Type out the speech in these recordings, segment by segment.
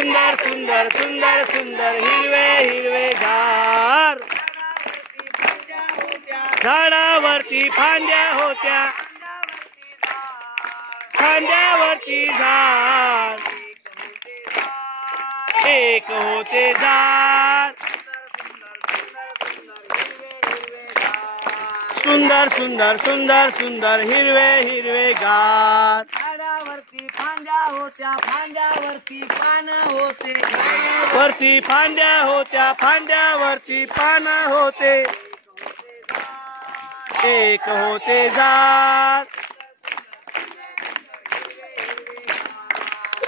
सुंदर सुंदर सुंदर सुंदर हिरवे हिरवे झाड झाडावरती फांद्या होत्या फांद्यावरती झाड एक होते झाड सुंदर सुंदर सुंदर सुंदर हिरवे हिरवे गार झाडावरती फांद्या होत्या फांद्यावरती पान होते वरती फांद्या होत्या फांद्यावरती पान होते एक होते झाड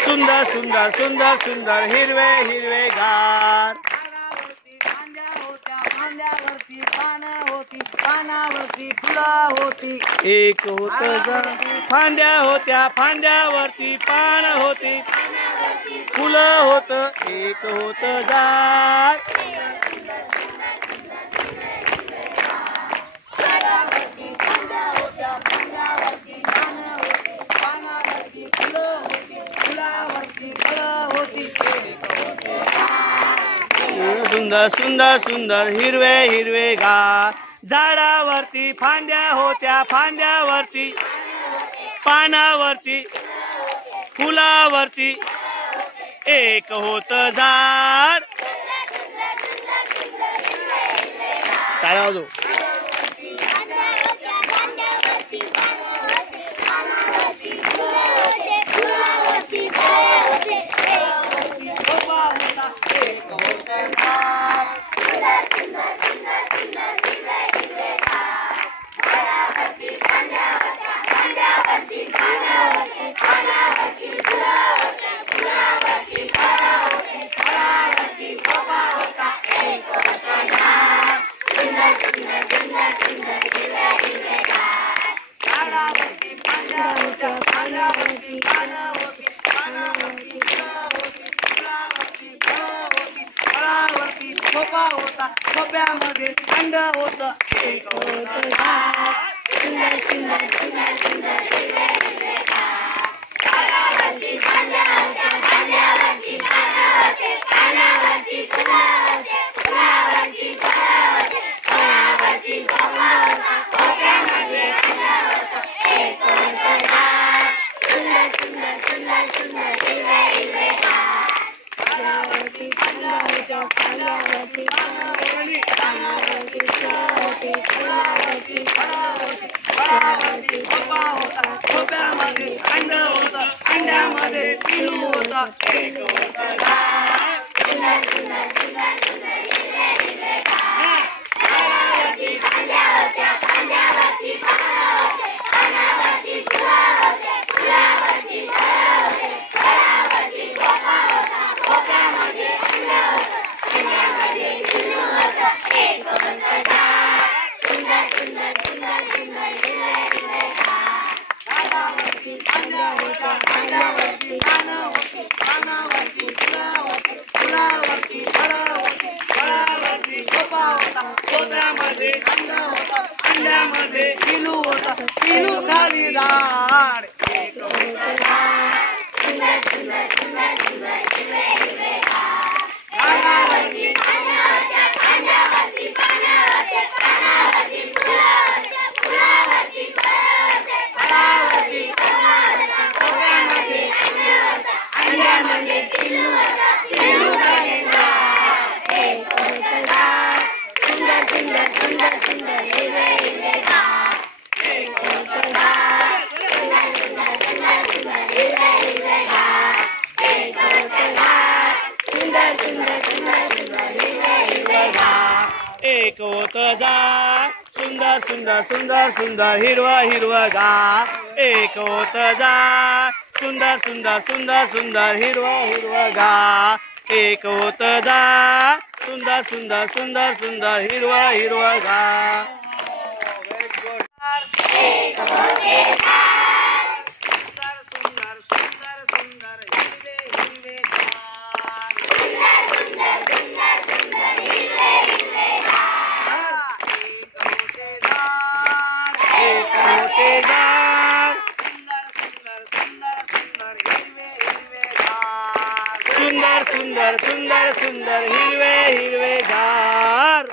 सुंदर सुंदर सुंदर सुंदर हिरवे हिरवे गार झाडावरती फांद्या होत्या फांद्यावरती पान होती पानावरती फुलं होती एक होत झाड फांद्या होत्या फांद्यावरती पान होती फुलं होत एक होत झाड झाडावरती फांद्या होत्या फांद्यावरती पान होती पानावरती फुलं होती फुलावरती फळं होती सुंदर सुंदर सुंदर हिरवे हिरवे गार झाडावरती फांद्या होत्या फांद्यावरती पानावरती फुलावरती एक होत झाड काय वाजव होता खोप्यामध्ये अंड होत एक होत झाड सुंदर सुंदर सुंदर सुंदर हिरवे हिरवे झाडावरती फांद्या होत्या फांद्यावरती पान होते पानावरती फुलं होते फुलावरती फळं होते फळावरती खोपा होता खोप्यामध्ये अंड होत एक होत झाड सुंदर सुंदर सुंदर सुंदर हिरवे हिरवे झाडावरती फांद्या होत्या फांद्यावरती पानावरती फुलं होती फुलावरती फळं होती फळावरती खोपा होता खोप्यामध्ये अंड होतं अंड्यामध्ये पिलू होतं एक होतं झाड सुंदर सुंदर सुंदर सुंदर हिरवे हिरवे झाडावरती फांद्या होत्या फांद्यावरती पानं होते पानावरती फुलं होते फुलावरती फळं होते फळावरती खोपा होता खोप्यामध्ये अंड होतं अंड्यामध्ये पिलू होतं एक होतं झाड सुंदर सुंदर सुंदर सुंदर हिरवे हिरवे झाडावरती फांद्या होत्या फांद्यावरती पानं होती पानावरती फुलं होती फुलावरती फळं होती फळावरती खोपा होता खोप्यामध्ये अंड होतं अंड्यामध्ये पिलू होतं पिलू खाली झाड एक होतं झाड सुंदर सुंदर सुंदर सुंदर हिरवे हिरवे झाडावरती फांद्या होत्या फांद्यावरती पानं होते पानावरती फुलं होते फुलावरती फळं होते फळावरती खोपा होता खोप्यामध्ये अंड होतं अंड्यामध्ये पिलू होतं पिलू खाली झाड एक होतं झाड सुंदर सुंदर सुंदर सुंदर हिरवे हिरवे झाड एक होतं झाड सुंदर सुंदर सुंदर सुंदर हिरवे हिरवे झाड एक होतं झाड सुंदर सुंदर सुंदर सुंदर हिरवे हिरवे झाड एक होत झाड सुंदर सुंदर सुंदर सुंदर हिरवं हिरवं गार एक होत झाड सुंदर सुंदर सुंदर सुंदर हिरवं हिरवं गार एक होत झाड सुंदर सुंदर सुंदर सुंदर हिरवं हिरवं गार एक होते झाड सुंदर सुंदर सुंदर सुंदर हिरवे हिरवे झाड सुंदर सुंदर सुंदर सुंदर हिरवे हिरवे झाड एक होते झाड एक होते झाड सुंदर सुंदर सुंदर सुंदर हिरवे हिरवे झाड सुंदर सुंदर सुंदर सुंदर हिरवे हिरवे गार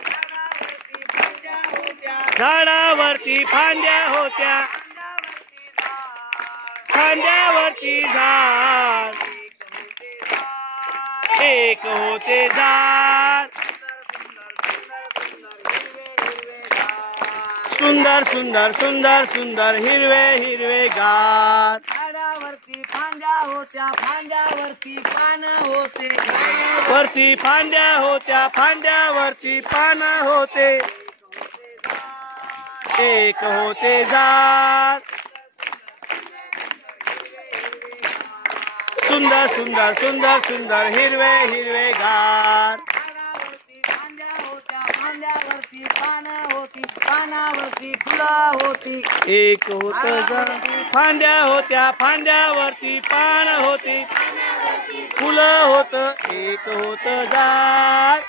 झाडावरती फांद्या होत्या फांद्यावरती झाड एक होते झाड सुंदर सुंदर सुंदर सुंदर हिरवे हिरवे गार झाडावरती फांद्या होत्या फांद्यावरती पान होते वरती फांद्या होत्या फांद्यावरती पान होते एक होते झाड सुंदर सुंदर सुंदर सुंदर हिरवे हिरवे गार झाडावरती फांद्या होत्या फांद्यावरती पान होती पानावरती फुलं होती एक होत झाड फांद्या होत्या फांद्यावरती पान होती फुलं होत एक होत झाड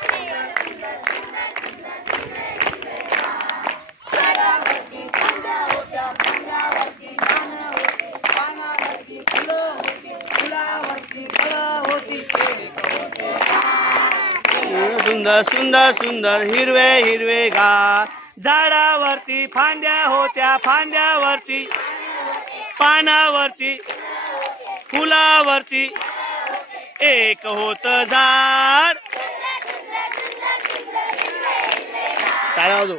झाडावरती फांद्या होत्या फांद्यावरती पान होती पानावरती फुलं होती फुलावरती फळं होती सुंदर सुंदर सुंदर हिरवे हिरवे गार झाडावरती फांद्या होत्या फांद्यावरती पानावरती फुलावरती एक होत झाड काय वाजव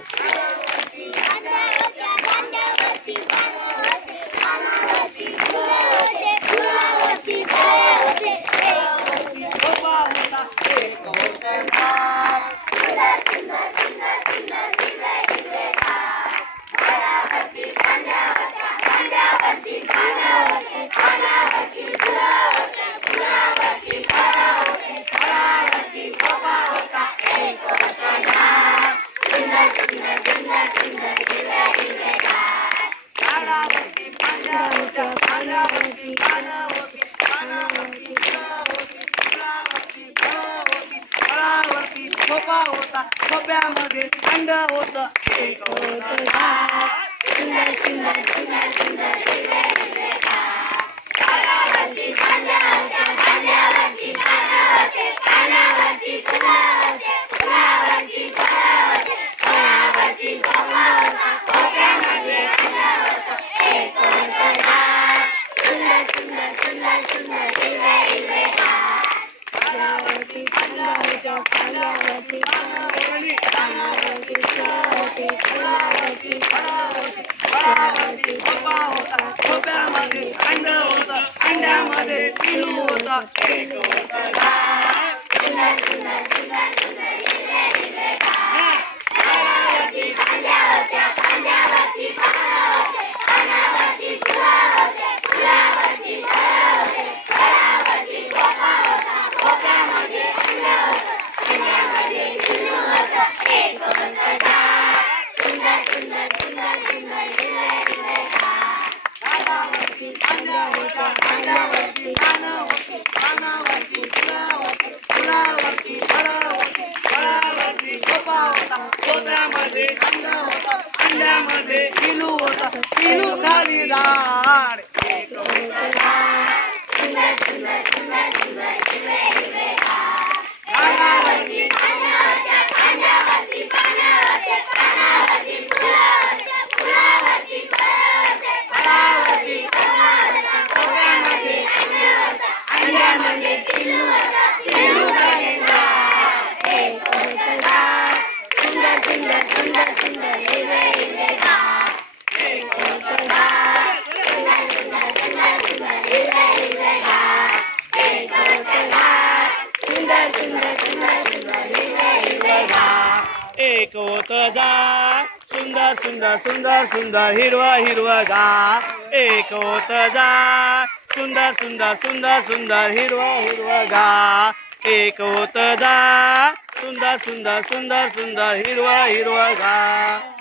होता खोप्यामध्ये अंड होत एक होत झाड सुंदर सुंदर सुंदर सुंदर हिरवे हिरवे झाडावरती फांद्या होत्या फांद्यावरती पानं होते पानावरती फुलं होते फुलावरती फळं होते फळावरती खोपा होता खोप्यामध्ये अंड होत एक होत झाड सुंदर सुंदर सुंदर सुंदर हिरवे हिरवे झाडावरती फांद्या होत्या फांद्यावरती पानावरती फुलं होती फुलावरती फळं होती फळावरती खोपा होता खोप्यामध्ये अंड होतं अंड्यामध्ये पिलू होतं एक होतं झाड सुंदर सुंदर सुंदर सुंदर हिरवे हिरवे झाडावरती फांद्या होत्या फांद्यावरती पानं होते पानावरती फुलं होते फुलावरती फळं होते फळावरती खोपा होता खोप्यामध्ये अंड होतं अंड्यामध्ये पिलू होतं एक होतं झाड सुंदर सुंदर सुंदर सुंदर हिरवे हिरवे झाडावरती फांद्या होत्या फांद्यावरती पानं होती पानावरती फुलं होती फुलावरती फळं होती फळावरती खोपा होता खोप्यामध्ये अंड होतं अंड्यामध्ये पिलू होतं पिलू खाली झाड एक होतं झाड सुंदर सुंदर सुंदर सुंदर हिरवे हिरवे झाडावरती फांद्या होत्या फांद्यावरती पानं होते पानावरती फुलं होते फुलावरती फळं होते फळावरती खोपा होता खोप्यामध्ये अंड होतं अंड्यामध्ये पिलू होतं पिलू खाली झाड एक होतं झाड सुंदर सुंदर सुंदर सुंदर हिरवे हिरवे झाड एक होतं झाड सुंदर सुंदर सुंदर सुंदर हिरवे हिरवे झाड एक होतं झाड सुंदर सुंदर सुंदर सुंदर हिरवे हिरवे झाड एक होत झाड सुंदर सुंदर सुंदर सुंदर हिरवा हिरवा गार एक होत झाड सुंदर सुंदर सुंदर सुंदर हिरवा हिरवा गार एक होत झाड सुंदर सुंदर सुंदर सुंदर हिरवा हिरवा गार